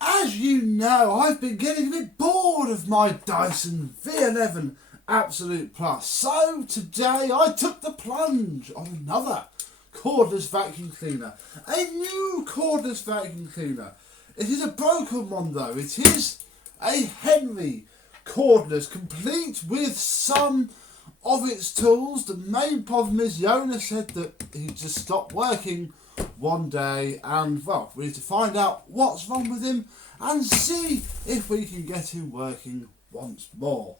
As you know, I've been getting a bit bored of my Dyson V11 Absolute Plus. So today I took the plunge on another cordless vacuum cleaner. A new cordless vacuum cleaner. It is a broken one though. It is a Henry Cordless, complete with some of its tools. The main problem is the owner said that he just stopped working one day, and well, we need to find out what's wrong with him and see if we can get him working once more.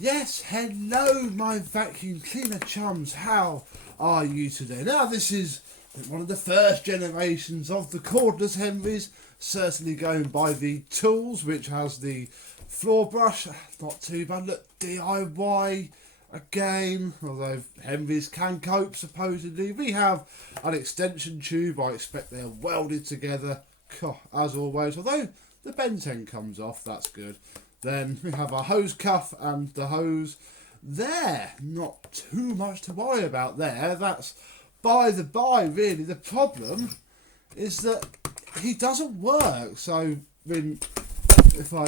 Yes, hello my vacuum cleaner chums, how are you today? Now this is one of the first generations of the cordless Henrys, certainly going by the tools, which has the floor brush, not too bad. Look, DIY again, although Henrys can cope supposedly. We have an extension tube, I expect they're welded together, as always, although the bent end comes off, that's good. Then we have our hose cuff and the hose there. Not too much to worry about there. That's by the by, really. The problem is that he doesn't work. So if I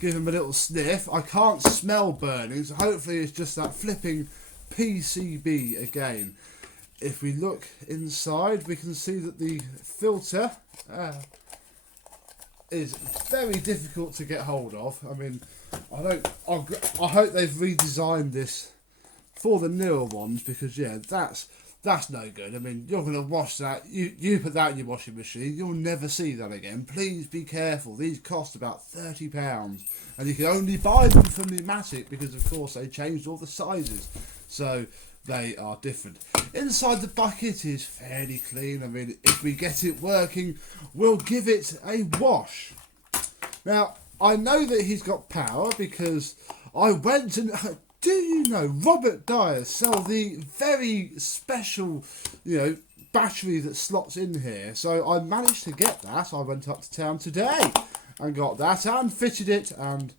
give him a little sniff, I can't smell burning. So hopefully it's just that flipping PCB again. If we look inside, we can see that the filter is very difficult to get hold of. I mean, I hope they've redesigned this for the newer ones, because yeah, that's no good. I mean, you're going to wash that, you put that in your washing machine, you'll never see that again. Please be careful. These cost about £30 and you can only buy them from Pneumatic because of course they changed all the sizes, so they are different. Inside the bucket is fairly clean. I mean, if we get it working, we'll give it a wash. Now, I know that he's got power because I went and... Do you know Robert Dyer sell the very special, battery that slots in here? So I managed to get that. I went up to town today and got that and fitted it, and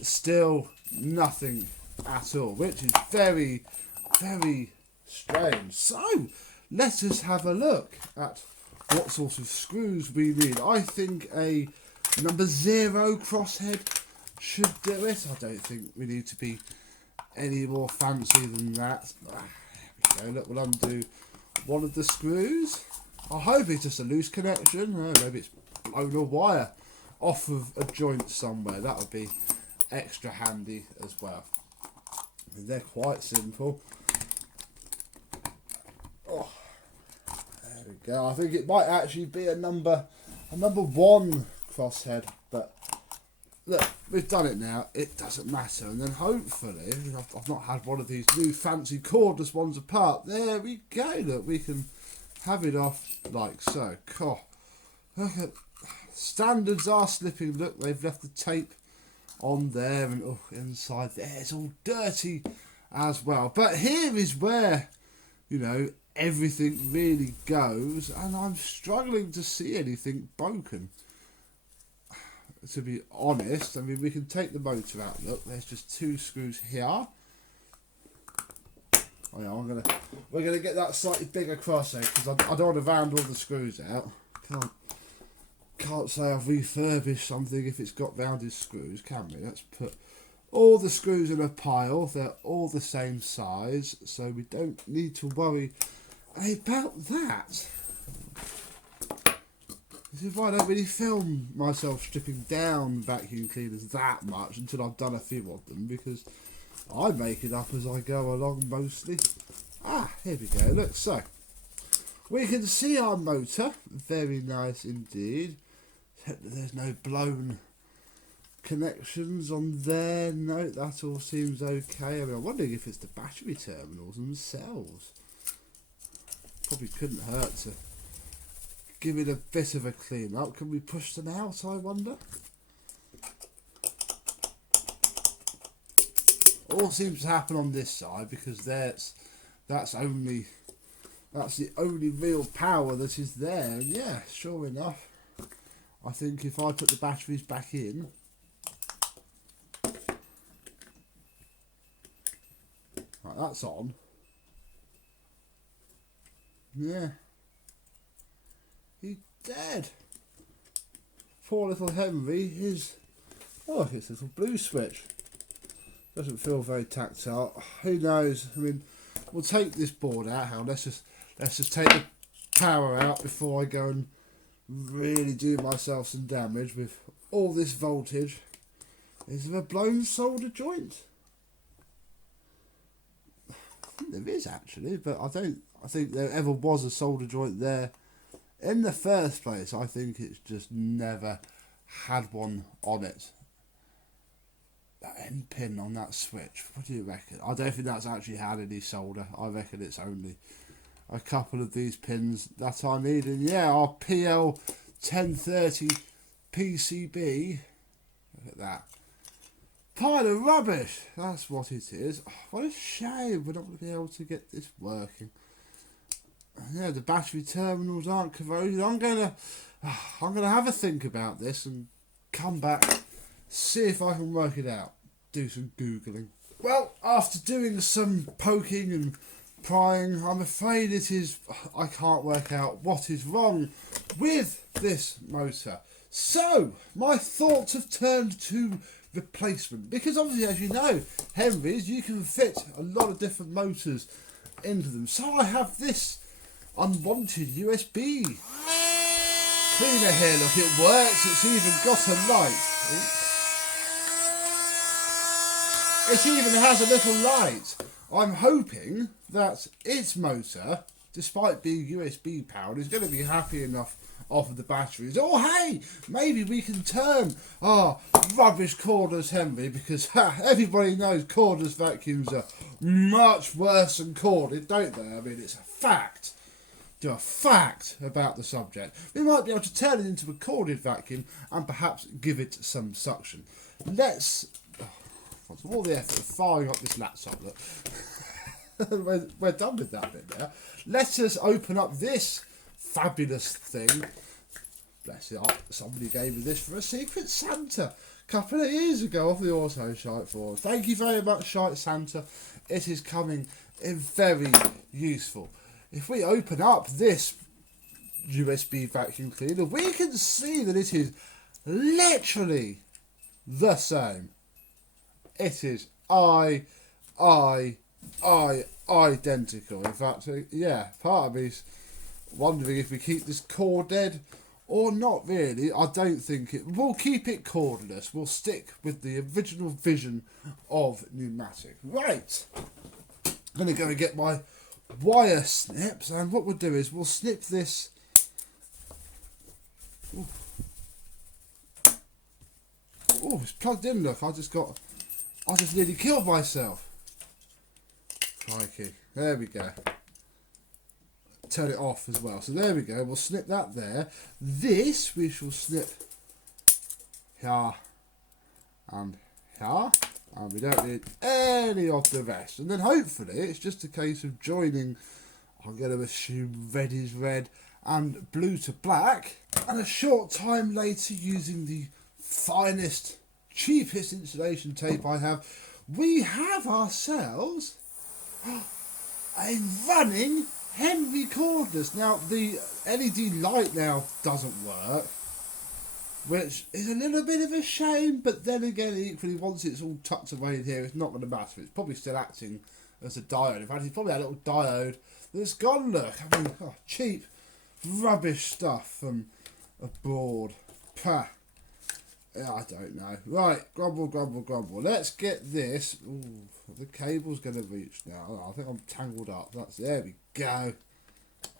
still nothing at all, which is very, very strange. So let us have a look at what sort of screws we need. I think a number 0 crosshead should do it. I don't think we need to be any more fancy than that. There we go. Look, we'll undo one of the screws. I hope it's just a loose connection. Maybe it's blown a wire off of a joint somewhere. That would be extra handy as well. I mean, they're quite simple. Oh, there we go. I think it might actually be a number 1 crosshead, but look, we've done it now. It doesn't matter. And then hopefully, I've not had one of these new fancy cordless ones apart. There we go. Look, we can have it off like so. Look at, standards are slipping. Look, they've left the tape on there, and inside there it's all dirty as well. But here is where, everything really goes, and I'm struggling to see anything broken, to be honest. I mean, we can take the motor out. Look, there's just 2 screws here. Oh yeah, we're gonna get that slightly bigger crosshead because I don't want to round all the screws out. Can't say I've refurbished something if it's got rounded screws, can we? Let's put all the screws in a pile. They're all the same size, so we don't need to worry about that. This is why I don't really film myself stripping down vacuum cleaners that much until I've done a few of them, because I make it up as I go along mostly. Here we go. Look, so we can see our motor. Very nice indeed. There's no blown connections on there. No, that all seems okay. I mean, I'm wondering if it's the battery terminals themselves. Probably couldn't hurt to give it a bit of a clean up. Can we push them out, I wonder? All seems to happen on this side because that's only That's the only real power that is there. And yeah, sure enough, I think if I put the batteries back in, right, that's on. Yeah, he's dead. Poor little Henry is. Oh, it's a little blue switch. Doesn't feel very tactile. Who knows? I mean, we'll take this board out. How? Let's just take the power out before I go and really do myself some damage with all this voltage. Is there a blown solder joint? There is actually, but I think there ever was a solder joint there in the first place. I think it's just never had one on it. That end pin on that switch, what do you reckon? I don't think that's actually had any solder. I reckon it's only a couple of these pins that I need. And yeah, our PL 1030 PCB, look at that. Pile of rubbish, that's what it is. Oh, what a shame we're not going to be able to get this working. Yeah, the battery terminals aren't corroded. I'm gonna have a think about this and come back, see if I can work it out. Do some Googling. Well, after doing some poking and prying, I'm afraid I can't work out what is wrong with this motor. So, my thoughts have turned to replacement. Because obviously, as you know, Henrys, you can fit a lot of different motors into them. So I have this unwanted USB cleaner here. Look, it works. It's even got a light. Oops. It even has a little light. I'm hoping that its motor, despite being USB powered, is going to be happy enough off of the batteries. Or hey, maybe we can turn our rubbish cordless Henry, because everybody knows cordless vacuums are much worse than corded, don't they? I mean, it's a fact. A fact about the subject. We might be able to turn it into a corded vacuum and perhaps give it some suction. Let's... all the effort of firing up this laptop. Look. we're done with that bit now. Let us open up this fabulous thing. Bless it, somebody gave me this for a Secret Santa a couple of years ago off the Auto Shite forum. Thank you very much, Shite Santa. It is coming in very useful. If we open up this USB vacuum cleaner, we can see that it is literally the same. It is identical. In fact, yeah, part of me's wondering if we keep this cord dead or not really. I don't think it. We'll keep it cordless. We'll stick with the original vision of pneumatic. Right. I'm going to go and get my wire snips, and what we'll do is we'll snip this. Oh, it's plugged in. Look, I just nearly killed myself. Crikey. There we go. Turn it off as well. So there we go. We'll snip that there. This we shall snip here and here. And we don't need any of the rest. And then hopefully it's just a case of joining, I'm going to assume red is red and blue to black. And a short time later, using the finest, cheapest insulation tape I have, we have ourselves a running Henry Cordless. Now the LED light now doesn't work, which is a little bit of a shame, but then again, equally, once it's all tucked away in here, it's not going to matter. It's probably still acting as a diode. In fact, it's probably a little diode that's gone. Look, I mean, cheap rubbish stuff from abroad. Pah. Yeah, I don't know. Right, grumble, grumble, grumble. Let's get this. Ooh, the cable's going to reach now. Oh, I think I'm tangled up. There we go.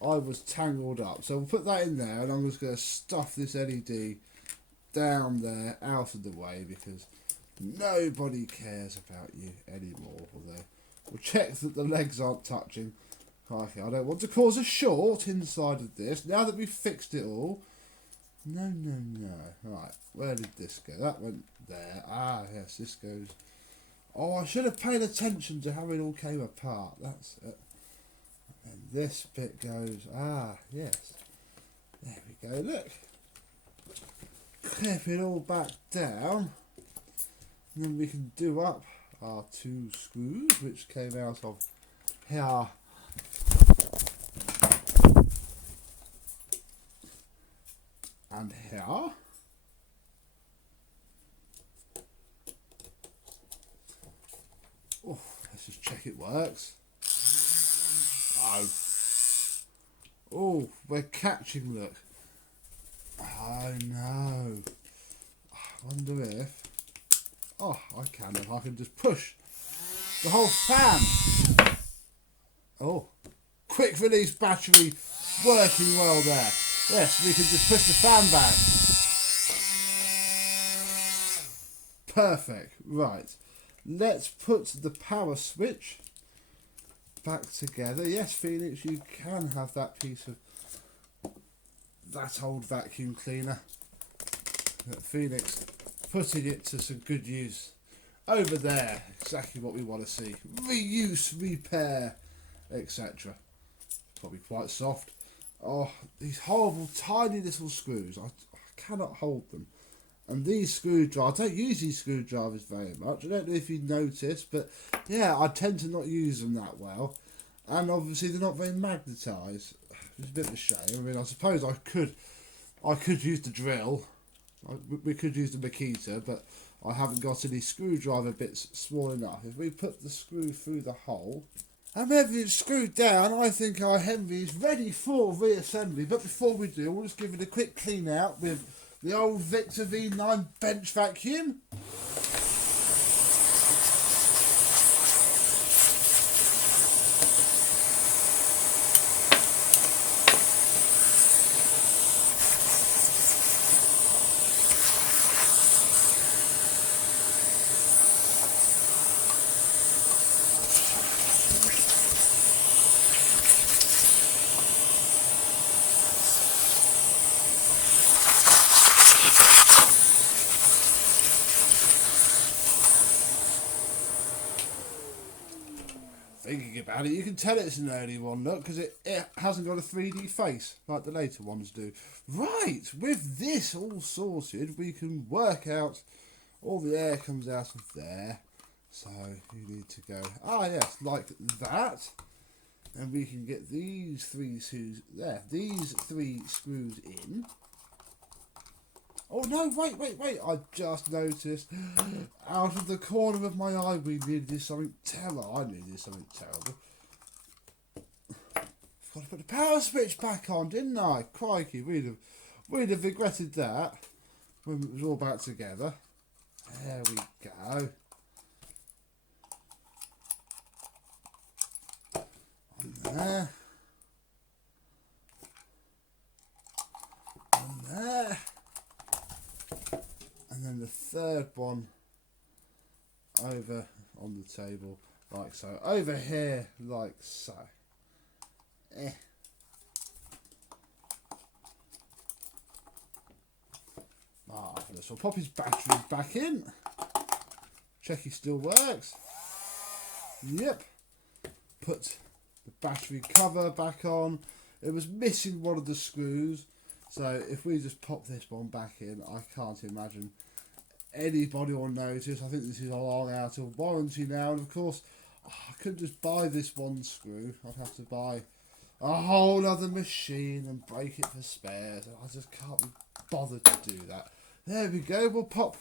I was tangled up. So we'll put that in there, and I'm just going to stuff this LED down there, out of the way, because nobody cares about you anymore. Although we'll check that the legs aren't touching. Okay, I don't want to cause a short inside of this. Now that we've fixed it all. No. Right, where did this go? That went there. Ah, yes, this goes. Oh, I should have paid attention to how it all came apart. That's it. And this bit goes, yes. There we go, look. Clip it all back down. And then we can do up our 2 screws, which came out of here. And here. Oh, let's just check it works. Oh, we're catching, look. Oh no. I wonder if... Oh, I can if I can just push the whole fan. Oh, quick release battery working well there. Yes, we can just push the fan back. Perfect. Right. Let's put the power switch back together. Yes, Phoenix, you can have that piece of that old vacuum cleaner. Phoenix putting it to some good use. Over there, exactly what we want to see. Reuse, repair, etc. Probably quite soft. Oh, these horrible tiny little screws. I cannot hold them. And these screwdrivers, I don't use these screwdrivers very much. I don't know if you noticed, but yeah, I tend to not use them that well. And obviously they're not very magnetised. It's a bit of a shame. I mean, I suppose I could use the drill. We could use the Makita, but I haven't got any screwdriver bits small enough. If we put the screw through the hole, and everything's screwed down, I think our Henry is ready for reassembly. But before we do, we'll just give it a quick clean out with the old Victor V9 bench vacuum. Thinking about it, you can tell it's an early one, look, because it hasn't got a 3D face like the later ones do. Right, with this all sorted, we can work out all the air comes out of there. So you need to go, yes, like that. And we can get these 3 screws there, these 3 screws in. Oh no, wait, I just noticed out of the corner of my eye we needed something terrible. I needed something terrible. Got to put the power switch back on, didn't I? Crikey, we'd have regretted that when it was all back together. There we go. On there. On there. And then the third one over on the table, like so. Over here, like so. Marvellous. We'll pop his battery back in. Check he still works. Yep. Put the battery cover back on. It was missing one of the screws. So if we just pop this one back in, I can't imagine anybody will notice. I think this is a long out of warranty now. And of course, I couldn't just buy this one screw. I'd have to buy a whole other machine and break it for spares. I just can't be bothered to do that. There we go. We'll pop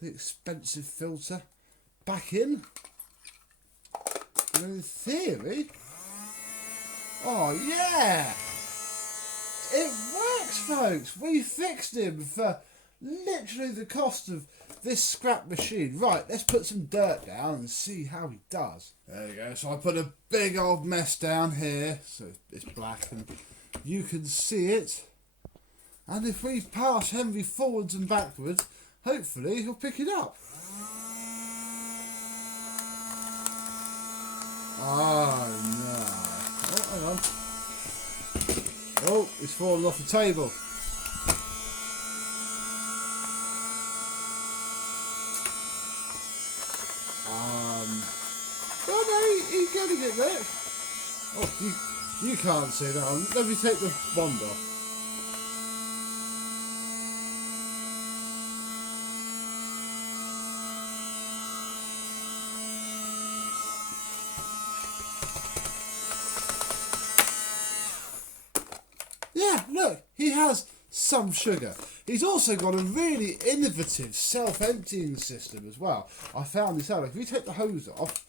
the expensive filter back in. And in theory, oh yeah, it works, folks. We fixed him for literally the cost of this scrap machine. Right, let's put some dirt down and see how he does. There you go. So I put a big old mess down here, so it's black and you can see it. And if we pass Henry forwards and backwards, hopefully he'll pick it up. Oh no. Oh, hang on. Oh, it's fallen off the table. Oh no, he's getting it there. Oh, You can't see that one. Let me take the wand off. Yeah, look, he has some sugar. He's also got a really innovative self-emptying system as well. I found this out. If you take the hose off,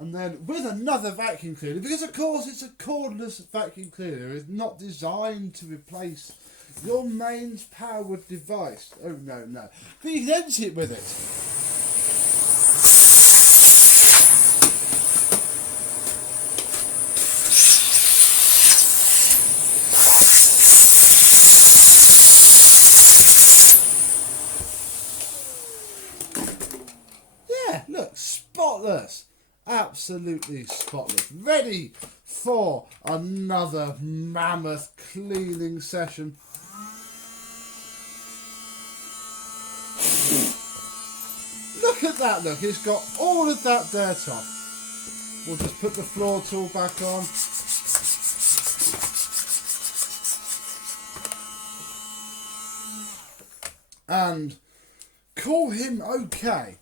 and then with another vacuum cleaner, because of course it's a cordless vacuum cleaner, it's not designed to replace your mains powered device. Oh no, no. But you can empty it with it. Yeah, look, spotless. Absolutely spotless. Ready for another mammoth cleaning session. Look at that, look, it's got all of that dirt off. We'll just put the floor tool back on. And call him okay.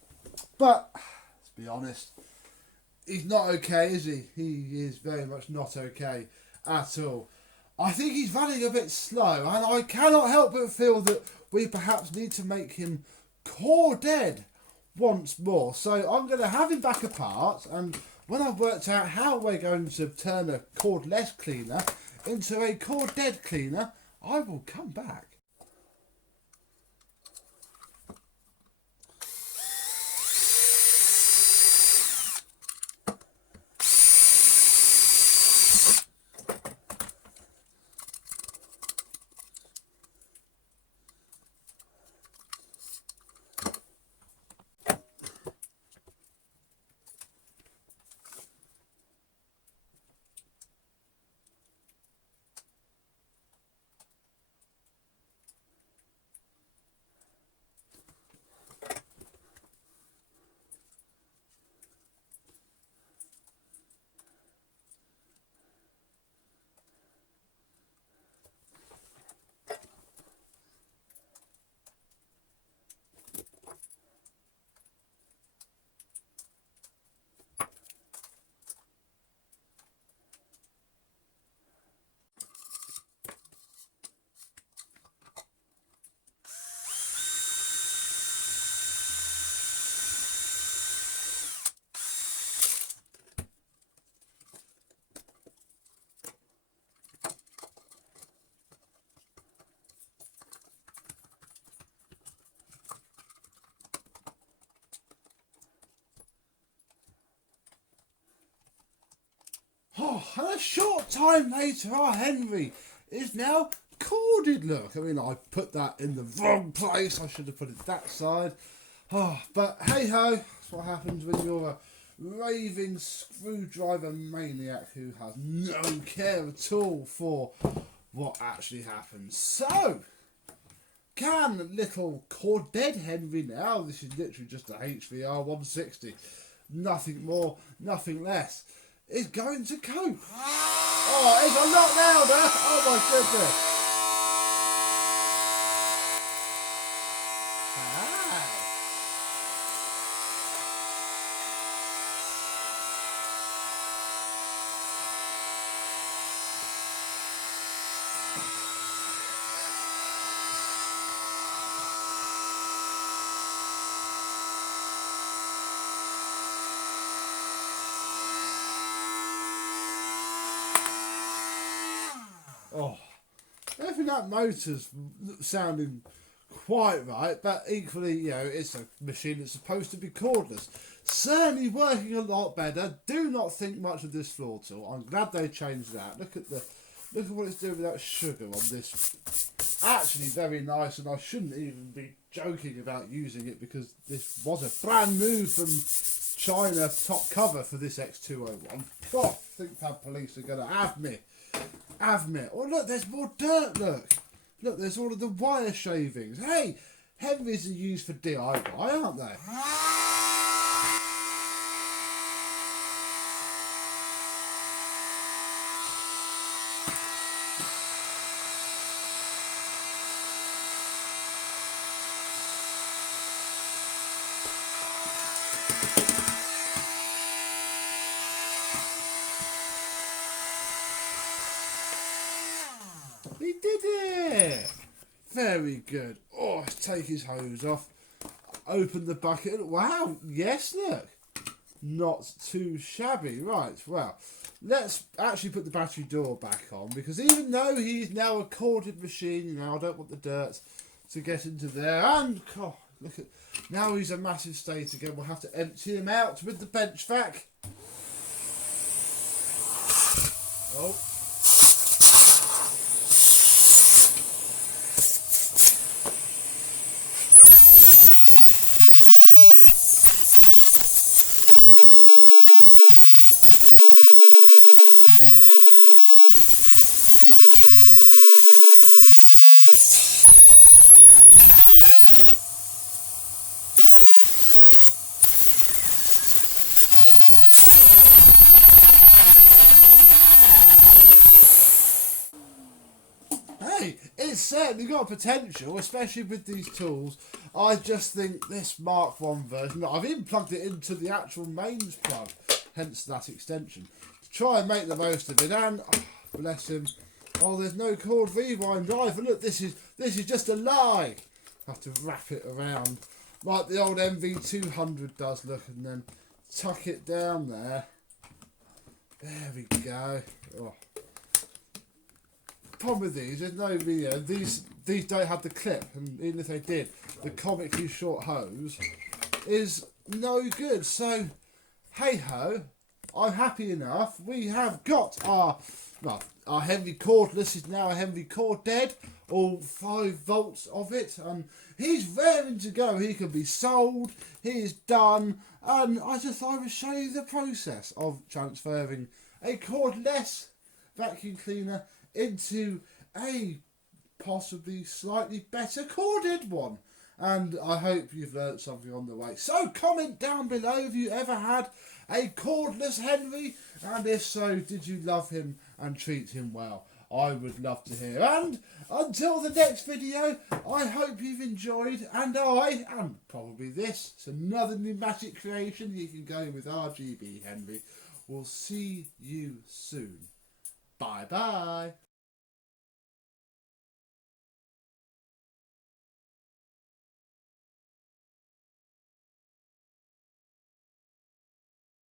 But, let's be honest, he's not okay, is he? He is very much not okay at all. I think he's running a bit slow, and I cannot help but feel that we perhaps need to make him core dead once more. So I'm going to have him back apart, and when I've worked out how we're going to turn a cordless cleaner into a core dead cleaner, I will come back. Oh, and a short time later, our Henry is now corded. Look, I mean, I put that in the wrong place. I should have put it that side. Oh, but hey ho, that's what happens when you're a raving screwdriver maniac who has no care at all for what actually happens. So, can little core dead Henry now, this is literally just a HVR 160, nothing more, nothing less, is going to cope. Oh, it's a lot louder. Oh my goodness. Oh, I don't think that motor's sounding quite right, but equally, you know, it's a machine that's supposed to be cordless. Certainly working a lot better. Do not think much of this floor tool. I'm glad they changed that. Look at what it's doing with that sugar on this. Actually very nice, and I shouldn't even be joking about using it because this was a brand new from China top cover for this X201. God, I think Pad Police are going to have me. Oh look, there's more dirt, look. Look, there's all of the wire shavings. Hey, Henrys are used for DIY, aren't they? He did it! Very good. Oh, let's take his hose off. Open the bucket. Wow, yes, look. Not too shabby. Right, well, let's actually put the battery door back on, because even though he's now a corded machine, you know, I don't want the dirt to get into there. And, oh, look at, now he's a massive state again. We'll have to empty him out with the bench vac. Oh. Hey, it's certainly got potential, especially with these tools. I just think this Mark 1 version, I've even plugged it into the actual mains plug, hence that extension, to try and make the most of it. And oh, bless him, oh, there's no cord rewind driver. Look, this is just a lie. Have to wrap it around like the old MV200 does. Look, and then tuck it down there. There we go. Oh. Problem with these, there's no video. These don't have the clip, and even if they did, the comically short hose is no good. So, hey ho, I'm happy enough. We have got our Henry Cordless is now a Henry Cord dead, all 5 volts of it, and he's raring to go. He can be sold. He is done, and I just thought I would show you the process of transferring a cordless vacuum cleaner into a possibly slightly better corded one. And I hope you've learnt something on the way. So comment down below if you ever had a cordless Henry, and if so, did you love him and treat him well? I would love to hear. And until the next video, I hope you've enjoyed, and probably this, it's another pneumatic creation. You can go with RGB Henry. We'll see you soon. Bye bye.